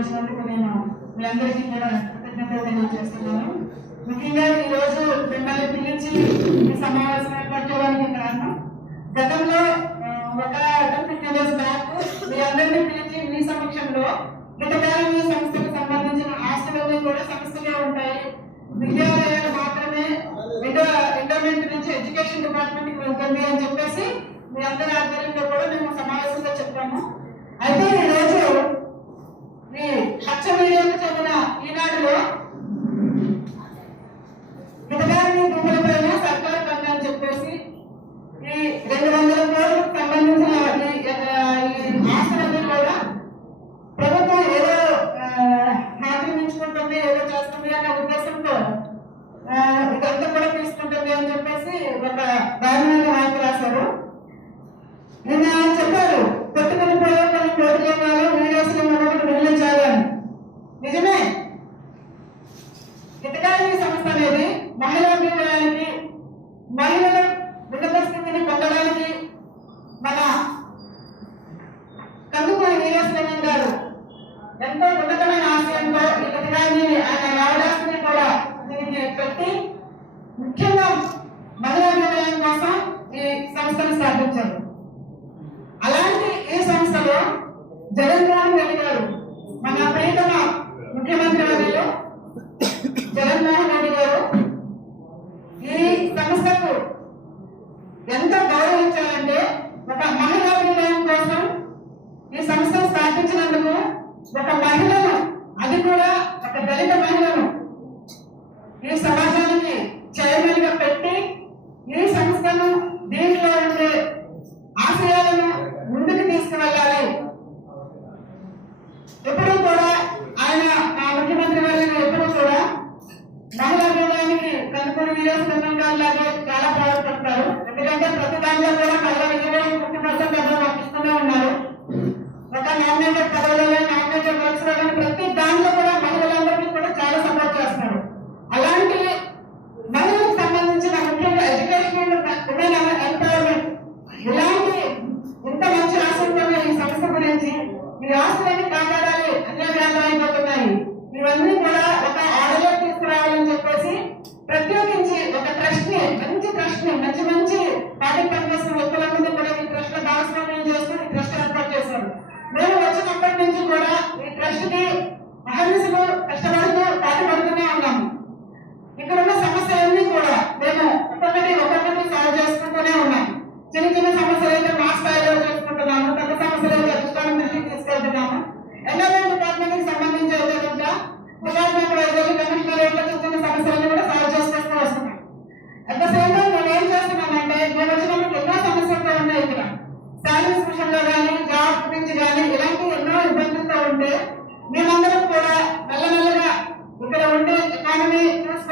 వచ్చినందుకు నేను మీ అందరికీ కూడా కృతజ్ఞతలు తెలియజేస్తున్నాను. ముఖ్యంగా ఈరోజు మిమ్మల్ని పిలిచి సమావేశం మితగారిని భూముల అని చెప్పేసి ఈ రెండు వందల కోట్లకు సంబంధించిన ఆస్తులన్నీ కూడా ప్రభుత్వం ఏదో ఆక్రమించుకుంటుంది ఏదో చేస్తుంది అనే ఉద్దేశంతో ఇదంతా కూడా తీసుకుంటుంది అని చెప్పేసి ఒక దారుణమైన వార్త రాశారు. నిన్న ముఖ్యంగా మహిళా నిర్ణయం కోసం ఈ సంస్థను స్థాపించారు. అలాంటి ఈ సంస్థలో జగన్ మోహన్ రెడ్డి గారు మన ప్రియతమ ముఖ్యమంత్రి వారిలో జగన్ మోహన్ రెడ్డి గారు ఈ సంస్థకు ఎంత గౌరవించాలంటే ఒక మహిళా నిర్ణయం కోసం ఈ సంస్థను స్థాపించినందుకు ఒక మహిళను అది కూడా ఒక దళిత మహిళను ఈ సమాజ agora para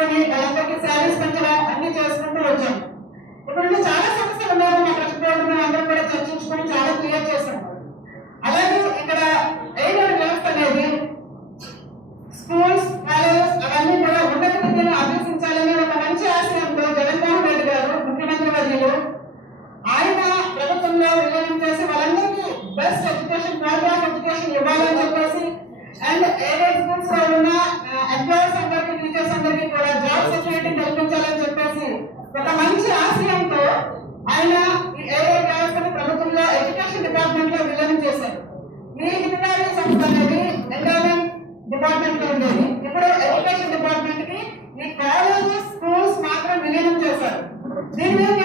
తీసుకొని వాళ్ళందరికీ శారీస్ పెంచడం అన్ని చేసుకుంటూ వచ్చాము ఇప్పుడు చాలా సమస్యలు ఉన్నాయి మా ప్రతిపోవడం అందరూ కూడా చర్చించుకొని చాలా క్లియర్ చేశాం అలాగే ఇక్కడ ఎయిడెడ్ వ్యవస్థ అనేది స్కూల్స్ కాలేజెస్ అవన్నీ కూడా ఉన్నత విద్యను అభ్యసించాలని ఒక మంచి ఆశయంతో జగన్మోహన్ రెడ్డి గారు ముఖ్యమంత్రి వర్యులు ఆయన ప్రభుత్వంలో విలీనం చేసి వాళ్ళందరికీ బెస్ట్ ఎడ్యుకేషన్ ప్రోగ్రామ్ దీని మీద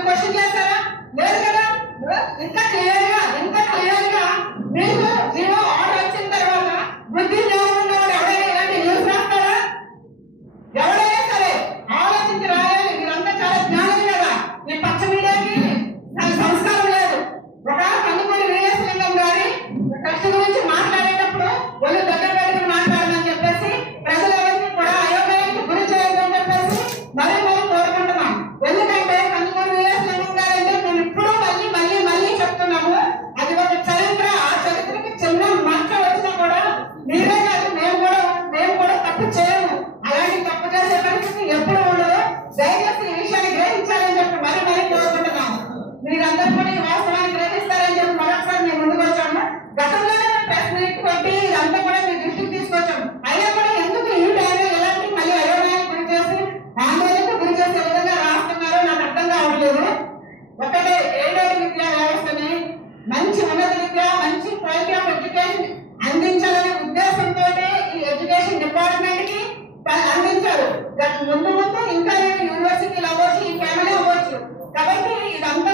క్వశ్చన్ చేస్తారా? లేదు కదా? ఇంకా క్లియర్ దానికి ముందు ముందు ఇంకా నేను యూనివర్సిటీలు అవ్వచ్చు ఈ ఫ్యామిలీ అవ్వచ్చు కాబట్టి ఇదంతా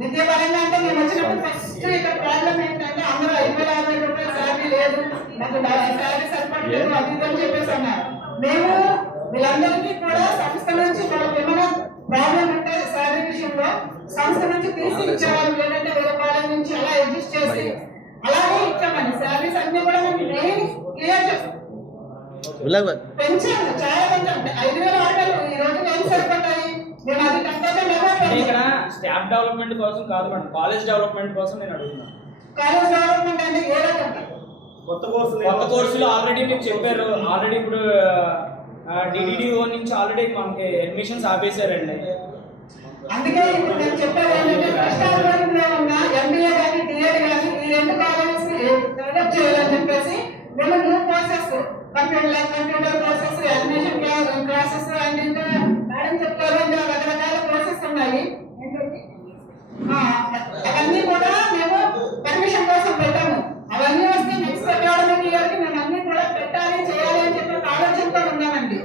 విద్యాపరంగా అంటే నేను వచ్చినప్పుడు ఫస్ట్ ఇక్కడ ప్రాబ్లం ఏంటంటే అందరూ ఐదు వేల అరవై రూపాయలు శాలరీ లేదు. నాకు శాలరీ సరిపడలేదు లేదు అది ఇదని చెప్పేసి అన్నారు. మేము వీళ్ళందరికీ కూడా సంస్థ నుంచి వాళ్ళకి ఏమైనా ప్రాబ్లం ఉంటే శాలరీ విషయంలో సంస్థ నుంచి తీసి ఇచ్చేవాళ్ళు లేదంటే వేరే కాలేజ్ నుంచి అలా అడ్జస్ట్ చేసి అలాగే ఇచ్చామండి. శాలరీస్ అన్ని కూడా మేము మెయిన్ క్లియర్ చేస్తాం పెంచాము చాలా పెంచాము ఐదు వేల ఆటలు ఈ రోజు ఏం సరిపడ్డాయి? నేను అది టెన్ థౌసండ్ అంటే ఇక్కడ. స్టాఫ్ డెవలప్మెంట్ కోసం కాదు మేడం కాలేజ్ డెవలప్మెంట్ కోసం నేను అడుగుతున్నాను కాలేజ్ డెవలప్మెంట్ అంటే ఏ రకంగా? కొత్త కోర్సులు కొత్త కోర్సులు ఆల్రెడీ మీకు చెప్పారు ఆల్రెడీ ఇప్పుడు డిడిడిఓ నుంచి ఆల్రెడీ మనకి అడ్మిషన్స్ ఆపేశారండి. అందుకే ఇప్పుడు నేను చెప్పేది ఏంటంటే ఉన్న ఎంబీఏ కానీ డిఎడ్ కానీ ఈ రెండు కాలేజెస్ డెవలప్ చేయాలని చెప్పేసి మేము new process computer computer process animation classes and ఇంకా మేడం చెప్పారు ఇంకా రకరకాల ప్రాసెస్ ఉన్నాయి ఏంటంటే, ఆ, అవన్నీ కూడా మేము పర్మిషన్ కోసం పెట్టాము. అవన్నీ వస్తే నెక్స్ట్ అకాడమిక్ ఇయర్కి మేము అన్ని కూడా పెట్టాలి చేయాలి అని చెప్పి ఆలోచనతో ఉన్నామండి.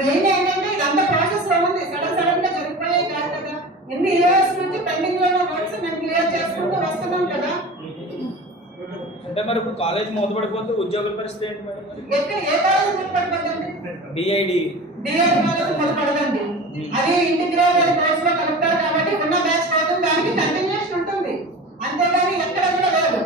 మెయిన్ ఏంటంటే ఇదంతా ప్రాసెస్లో ఉంది. సడన్ సడన్గా జరిగిపోయాయి కాదు కదా. ఎన్ని ఇయర్స్ నుంచి పెండింగ్లో ఉన్న వర్క్స్ మేము క్లియర్ చేసుకుంటూ వస్తున్నాం కదా. అంటే మరి ఇప్పుడు కాలేజ్ మూతపడిపోతే ఉద్యోగుల పరిస్థితి ఏంటి మరి? ఎక్కడ ఏ కాలేజ్ ముట్టుపడుతుందండి డిఐడి డిఎడ్ కాలేజ్ ముట్టుపడదండి అది ఇంటిగ్రేటెడ్ కోర్స్లో కలుపుతారు కాబట్టి దానికి కంటిన్యూషన్ ఉంటుంది. అంతేగాని ఎక్కడ కూడా లేదు.